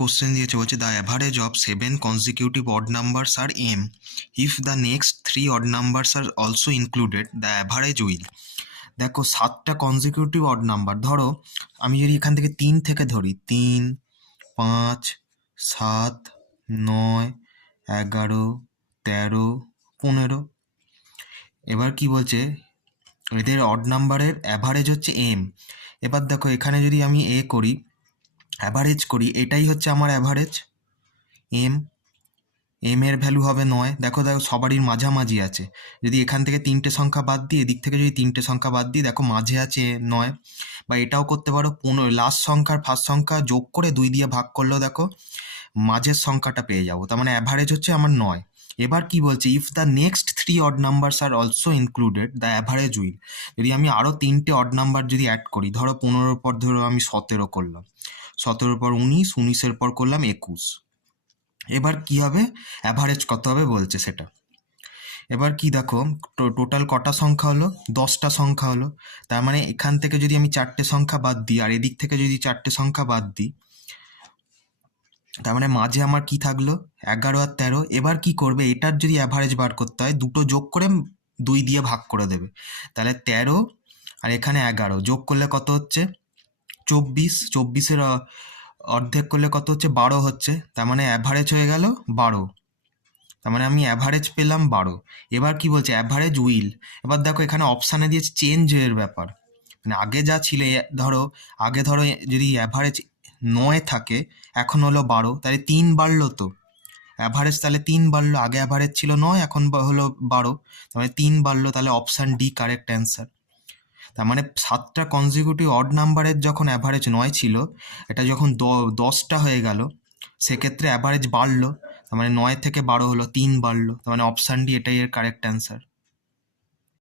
Question দিয়েছে, বলছে the average of 7 consecutive odd numbers are M, if the next 3 odd numbers are also included the average will. দেখো 7টা consecutive odd number, ধরো আমি যদি এখান থেকে 3 থেকে ধরি, 3, 5, 7, 9, 11, 13, 15। এবার কি বলছে, এদের অড নাম্বারের অ্যাভারেজ হচ্ছে এম। এবার দেখো এখানে যদি আমি করি, অ্যাভারেজ করি, এটাই হচ্ছে আমার অ্যাভারেজ এম। এম এর ভ্যালু হবে 9। দেখো দেখো সবারই মাঝামাঝি আছে। যদি এখান থেকে 3টে সংখ্যা বাদ দিই, এদিক থেকে যদি 3টে সংখ্যা বাদ দিই, দেখো মাঝে আছে 9। বা এটাও করতে পারো, 15 লাস্ট সংখ্যার ফার্স্ট সংখ্যা যোগ করে 2 দিয়ে ভাগ করলেও দেখো মাঝের সংখ্যাটা পেয়ে যাবো। তার মানে অ্যাভারেজ হচ্ছে আমার 9। এবার কি বলছে, if the next 3 odd numbers are also included the average will. যদি আমি আরও 3টে অড নাম্বার যদি অ্যাড করি, ধরো 15-র পর ধরো আমি 17 করলাম, 17-র পর 19, 19-এর পর করলাম 21। এবার কি হবে, অ্যাভারেজ কত হবে বলছে সেটা। এবার কি দেখো, টোটাল কটা সংখ্যা হলো, 10টা সংখ্যা হলো। তার মানে এখান থেকে যদি আমি 4টে সংখ্যা বাদ দিই আর এদিক থেকে যদি 4টে সংখ্যা বাদ দিই, তার মানে মাঝে আমার কি থাকলো, 11 আর 13। এবার কি করবে, এটার যদি অ্যাভারেজ বার করতে হয়, দুটো যোগ করে 2 দিয়ে ভাগ করে দেবে। তাহলে 13 আর এখানে 11 যোগ করলে কত হচ্ছে, 24। 24-এর অর্ধেক করলে কত হচ্ছে, 12 হচ্ছে। তার মানে অ্যাভারেজ হয়ে গেল 12। তার মানে আমি অ্যাভারেজ পেলাম 12। এবার কি বলছে, অ্যাভারেজ উইল। এবার দেখো এখানে অপশানে দিয়েছে চেঞ্জের ব্যাপার। মানে আগে যা ছিল, আগে ধরো যদি অ্যাভারেজ 9 থাকে, এখন হলো 12, তাহলে 3 বাড়লো তো অ্যাভারেজ, তাহলে 3 বাড়লো। আগে অ্যাভারেজ ছিল 9, এখন হলো 12, তার মানে 3 বাড়লো। তাহলে অপশান ডি কারেক্ট অ্যান্সার। তার মানে 7টা কনজিকিউটিভ অড নাম্বারের যখন অ্যাভারেজ 9 ছিল, এটা যখন 10টা হয়ে গেল, সেক্ষেত্রে অ্যাভারেজ বাড়লো। তার মানে 9 থেকে 12 হলো, 3 বাড়লো। তার মানে অপশান ডি এটাই এর কারেক্ট অ্যান্সার।